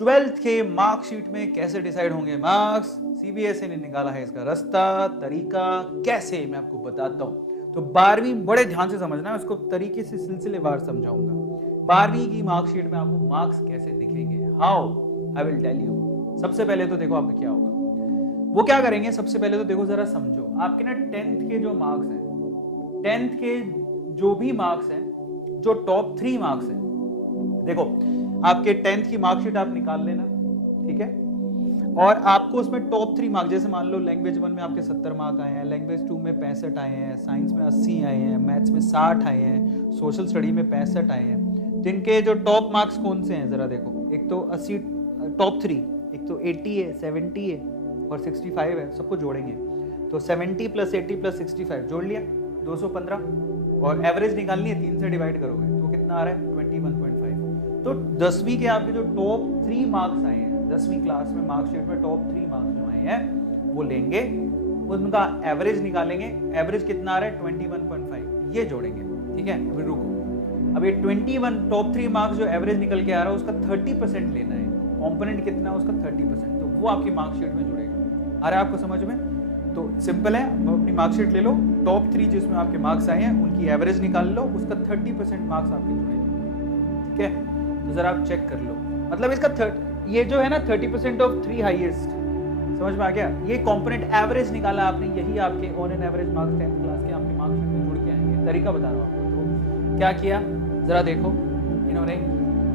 Twelfth के marksheet में कैसे डिसाइड होंगे मार्क्स, सीबीएसई ने निकाला है इसका रास्ता, तरीका कैसे मैं आपको बताता हूँ। तो 12वीं बड़े ध्यान से समझना है, उसको तरीके से सिलसिलेवार समझाऊंगा। 12वीं की मार्कशीट में आपको मार्क्स कैसे दिखेंगे, how I will tell you. सबसे पहले तो देखो आपका क्या होगा, वो क्या करेंगे। सबसे पहले तो देखो जरा समझो, आपके ना 10th के जो मार्क्स हैं, 10th के जो भी मार्क्स हैं, जो टॉप 3 मार्क्स हैं, देखो आपके 10th की मार्कशीट आप निकाल लेना, ठीक है। और आपको उसमें टॉप 3 मार्क्स, जैसे मान लो लैंग्वेज 1 में आपके 70 मार्क आए हैं, लैंग्वेज 2 में 65 आए हैं, साइंस में 80 आए हैं, मैथ्स में 60 आए हैं, सोशल स्टडी में 65 आए हैं। जिनके जो टॉप मार्क्स कौन से हैं जरा देखो, एक तो 80 टॉप 3, एक तो 80 है, 70 है और 65 है, सबको जोड़ेंगे तो 70 + 80 + 65 जोड़ लिया 215, और एवरेज निकालनी है, 3 से डिवाइड करोगे तो कितना आ रहा है 21.5। तो 10वीं के आपके जो टॉप 3 मार्क्स आए हैं 10वीं क्लास में, मार्कशीट में टॉप 3 मार्क्स जो आए हैं वो लेंगे, उनका एवरेज निकालेंगे। एवरेज कितना आ रहा है 21.5, ये जोड़ेंगे, ठीक है। अभी रुको, अब ये 21 टॉप 3 मार्क्स जो एवरेज निकल के आ रहा है उसका 30% लेना है, कॉम्पोनेंट कितना है उसका 30%, तो वो आपकी मार्कशीट में जुड़ेगा। आ रहा है आपको समझ में? तो सिंपल है, अपनी मार्कशीट ले लो, टॉप 3 जिसमें आपके मार्क्स आए हैं उनकी एवरेज निकाल लो, उसका 30% मार्क्स आपके जुड़ेंगे, ठीक है। तो जरा आप चेक कर लो, मतलब इसका ये जो है ना 30% ऑफ 3 हाईएस्ट, समझ में आ गया। ये कंपोनेंट एवरेज निकाला आपने, यही आपके on an average marks 10th class के आपके मार्कशीट में जुड़ के आएंगे। तरीका बता रहा हूँ आपको। तो क्या किया जरा देखो, इन्होंने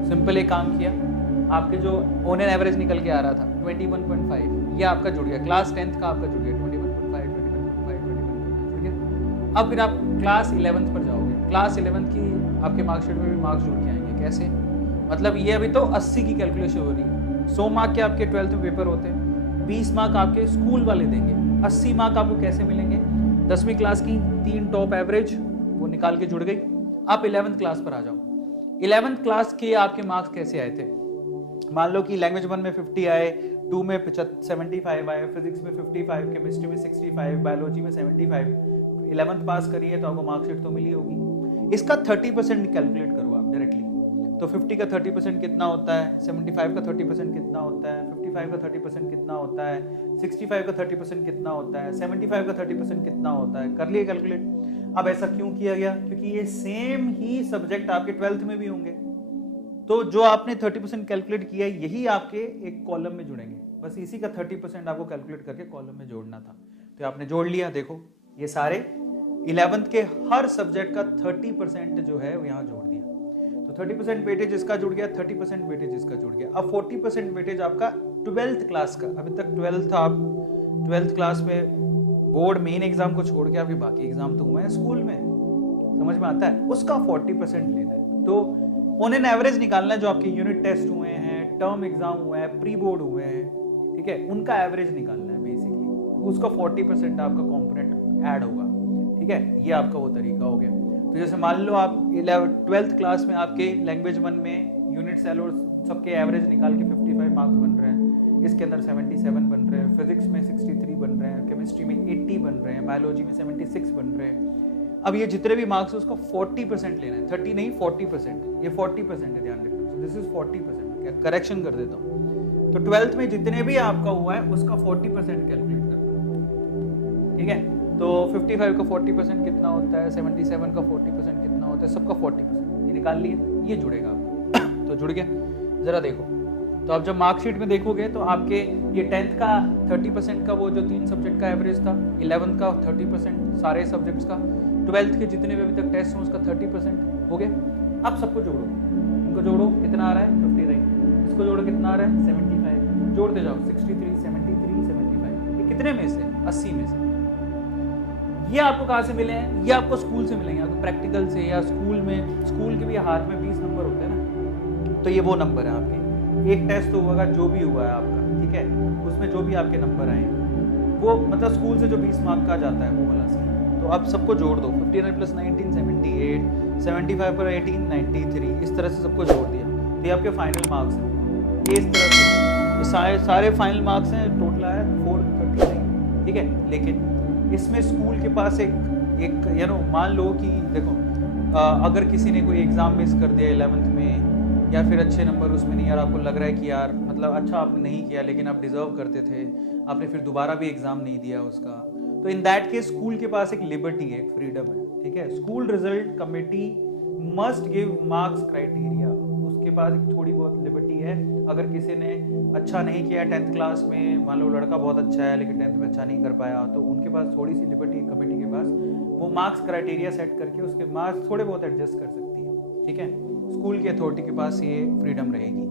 सिंपल एक काम किया, आपके जो ऑन एन एवरेज निकल के आ रहा था 21.5, ये आपका जुड़ गया, क्लास 10th का आपका जुड़ गया 21.5 जुड़ गया। अब फिर आप क्लास 11th पर जाओगे, क्लास 11th की आपके मार्कशीट में भी मार्क्स जुड़ के आएंगे। कैसे? मतलब ये अभी तो 80 की कैलकुलेशन हो रही है, 100 मार्क के आपके 12th में पेपर होते हैं, 20 मार्क आपके स्कूल वाले देंगे, 80 मार्क आपको कैसे मिलेंगे? 10वीं क्लास की 3 टॉप एवरेज वो निकाल के जुड़ गई। आप 11th क्लास पर आ जाओ, 11th क्लास के आपके मार्क्स कैसे आए थे? मान लो कि लैंग्वेज 1 में 50 आए, 2 में 75 आए, फिजिक्स में 55, केमिस्ट्री में 65, बायोलॉजी में 75, 11th पास करी है तो आपको मार्कशीट तो मिली होगी। इसका 30% कैलकुलेट करो आप डायरेक्टली, तो 50 का 30% कितना होता है, 75 का 30% कितना होता है, 55 का 30% कितना होता है, 65 का 30% कितना होता है, 75 का 30% कितना होता है, कर लिए कैलकुलेट। अब ऐसा क्यों किया गया? क्योंकि ये सेम ही सब्जेक्ट आपके 12th में भी होंगे, तो जो आपने 30% कैलकुलेट किया यही आपके एक कॉलम में जुड़ेंगे, बस इसी का 30% आपको कैलकुलेट करके कॉलम में जोड़ना था, तो आपने जोड़ लिया। देखो ये सारे 11th के हर सब्जेक्ट का 30% जो है वो यहाँ जोड़ दिया, तो 30% वेटेज इसका जुड़ गया, 30% वेटेज इसका जुड़ गया। अब 40% वेटेज आपका 12th क्लास का, अभी तक 12th क्लास में बोर्ड मेन एग्जाम को छोड़ के आपके बाकी एग्जाम तो हुए हैं स्कूल में, समझ में आता है, उसका 40% लेना है। तो ऑन एन एवरेज निकालना है, जो आपके यूनिट टेस्ट हुए हैं, टर्म एग्जाम हुए हैं, प्री बोर्ड हुए हैं, ठीक है, उनका एवरेज निकालना है बेसिकली, उसका 40% आपका कंपोनेंट ऐड होगा, ठीक है। ये आपका वो तरीका हो गया। तो जैसे मान लो आप 12th क्लास में आपके लैंग्वेज 1 में यूनिट सेल और सबके एवरेज निकाल के 55 मार्क्स बन रहे हैं, इसके अंदर 77 बन रहे हैं, फिजिक्स में 63 बन रहे हैं, केमिस्ट्री में 80 बन रहे हैं, बायोलॉजी में 76 बन रहे हैं। अब ये जितने भी मार्क्स है उसका 40% लेना है, 30 नहीं 40%, ये 40% है, ध्यान रखना, दिस इज 40%, करेक्शन कर देता हूँ। तो 12th में जितने भी आपका हुआ है उसका 40% कैलकुलेट करना, ठीक है। तो 55 का 40% कितना होता है, 77 का 40% कितना होता है, सबका 40% ये निकाल लिया, ये जुड़ेगा आपको तो जुड़ गया। जरा देखो, तो आप जब मार्कशीट में देखोगे तो आपके ये 10th का 30% का वो जो 3 सब्जेक्ट का एवरेज था, 11th का 30% सारे सब्जेक्ट्स का, 12th के जितने भी अभी तक टेस्ट हैं उसका 30% हो गया। अब सबको जोड़ो, इनको जोड़ो, कितना आ रहा है 59, इसको जोड़ो कितना आ रहा है 75, जोड़ते जाओ 63, 73, 75, ये कितने में से 80 में से। ये आपको कहाँ से मिले हैं? ये आपको स्कूल से मिलेंगे, आपको प्रैक्टिकल से, या स्कूल में, स्कूल के भी हाथ में 20 नंबर होते हैं ना, तो ये वो नंबर है आपके। एक टेस्ट तो होगा जो भी हुआ है आपका, ठीक है, उसमें जो भी आपके नंबर आए वो मतलब स्कूल से जो 20 मार्क का जाता है वो वाला सीन। तो आप सबको जोड़ दो, 59 + 19 78, 75 पर 18 93, इस तरह से सबको जोड़ दिया, तो ये आपके फाइनल मार्क्स हैं। ये इस तरह से ये सारे फाइनल मार्क्स हैं, टोटल आया 439, ठीक है। लेकिन इसमें स्कूल के पास एक मान लो कि देखो, अगर किसी ने कोई एग्ज़ाम मिस कर दिया 11th में, या फिर अच्छे नंबर उसमें नहीं, यार आपको लग रहा है कि यार मतलब अच्छा आपने नहीं किया लेकिन आप डिजर्व करते थे, आपने फिर दोबारा भी एग्जाम नहीं दिया उसका, तो इन दैट केस स्कूल के पास एक लिबर्टी है, एक फ्रीडम है, ठीक है। School result committee must give marks criteria, उसके पास एक थोड़ी बहुत लिबर्टी है। अगर किसी ने अच्छा नहीं किया 10th क्लास में, मान लो लड़का बहुत अच्छा है लेकिन 10th में अच्छा नहीं कर पाया, तो उनके पास थोड़ी सी लिबर्टी कमेटी के पास, वो मार्क्स क्राइटेरिया सेट करके उसके मार्क्स थोड़े बहुत एडजस्ट कर सकती है, ठीक है। स्कूल की अथॉरिटी के पास ये फ्रीडम रहेगी,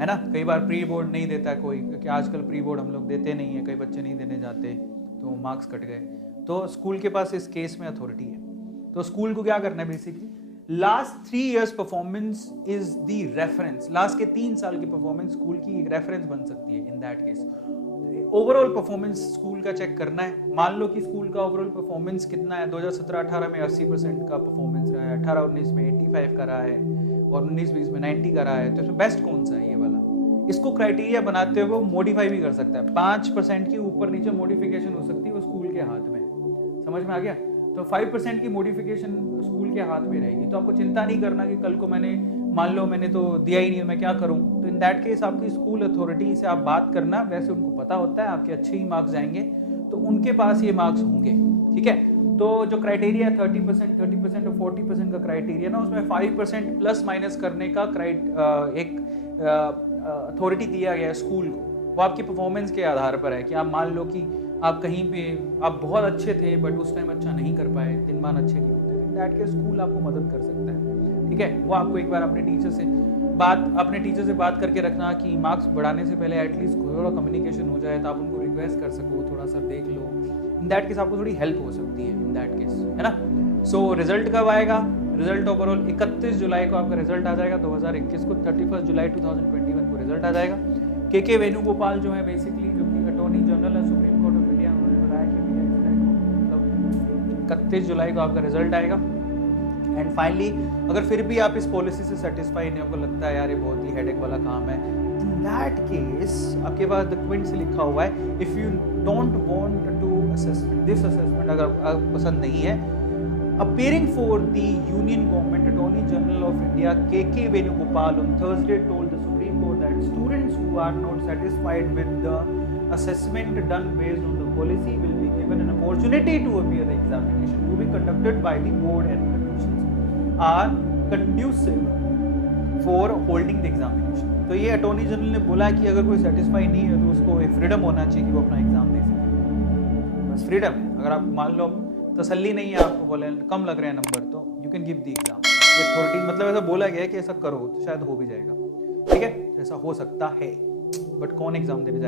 है ना। कई बार प्री बोर्ड नहीं देता कोई, क्योंकि आजकल प्री बोर्ड हम लोग देते नहीं है, कई बच्चे नहीं देने जाते तो मार्क्स कट गए, तो स्कूल के पास इस केस में अथॉरिटी है। तो स्कूल को क्या करना है basically, last 3 years performance is the reference, last के 3 साल की परफॉर्मेंस स्कूल की एक रेफरेंस बन सकती है। In that case overall performance school का चेक करना है। मान लो कि स्कूल का ओवरऑल परफॉर्मेंस कितना है, 2017-18 में 80% का परफॉर्मेंस रहा है, 18-19 में 85 का रहा है और 19-20 में 90 का रहा है, तो इसमें बेस्ट कौन सा है ये वाला। इसको क्राइटेरिया बनाते हुए वो मॉडिफाई भी कर सकता है, 5% की ऊपर नीचे मॉडिफिकेशन हो सकती है, वो स्कूल के हाथ में। समझ में आ गया। तो 5% की मॉडिफिकेशन स्कूल के हाथ में रहेगी, तो आपको चिंता नहीं करना कि कल को मैंने मान लो मैंने तो दिया ही नहीं, मैं क्या करूं। तो इन दैट केस आपकी स्कूल अथॉरिटी से आप बात करना, वैसे उनको पता होता है आपके अच्छे ही मार्क्स जाएंगे, तो उनके पास ये मार्क्स होंगे, ठीक है। तो जो क्राइटेरिया 30% और 40% का क्राइटेरिया ना, उसमें 5% प्लस माइनस करने का एक अथॉरिटी दिया गया है स्कूल को। वो आपकी परफॉर्मेंस के आधार पर है कि आप मान लो कि आप कहीं पे आप बहुत अच्छे थे बट उस टाइम अच्छा नहीं कर पाए, दिन मान अच्छे नहीं होते, तो दैट के स्कूल आपको मदद कर सकता है, ठीक है। वो आपको एक बार अपने टीचर से बात करके रखना कि मार्क्स बढ़ाने से पहले एटलीस्ट थोड़ा कम्युनिकेशन हो जाए, तो आप उनको रिक्वेस्ट कर सको थोड़ा सा देख लो। इन दैट केस आपको थोड़ी हेल्प हो सकती है इन दैट केस, है ना। सो रिजल्ट कब आएगा, रिजल्ट ओवरऑल 31 जुलाई को आपका रिजल्ट आ जाएगा 2021 को, 31 जुलाई 2021 को रिजल्ट आ जाएगा। के वेणुगोपाल जो है बेसिकली, जो कि अटॉर्नी जनरल है सुप्रीम कोर्ट ऑफ इंडिया, उन्होंने बताया कि भैया मतलब 31 जुलाई को आपका रिजल्ट आएगा। एंड फाइनली अगर फिर भी आप इस पॉलिसी से सेटिस्फाई नहीं, आपको लगता है यार ये बहुत ही हेडेक वाला काम है, इन दैट केस आपके पास द क्विंट से लिखा हुआ है, if you don't want to assessment this assessment, अगर पसंद नहीं है, appearing for the Union Government Attorney General of India K Venugopal on Thursday told the Supreme Court that students who are not satisfied with the assessment done based on the policy will be given an opportunity to appear the examination to be conducted by the board, and conditions are conducive for holding the examination। तो ये attorney general ने बोला कि अगर कोई satisfy नहीं है तो उसको एक फ्रीडम होना चाहिए कि वो अपना एग्जाम दे सके, बस फ्रीडम है। अगर आप मान लो तसल्ली नहीं है, आपको बोले कम लग रहे हैं नंबर, तो you can give the exam. ये अथॉरिटी मतलब ऐसा बोला गया है कि ऐसा करो तो शायद हो भी जाएगा, ठीक है, ऐसा हो सकता है, बट कौन एग्जाम देने जाएगा।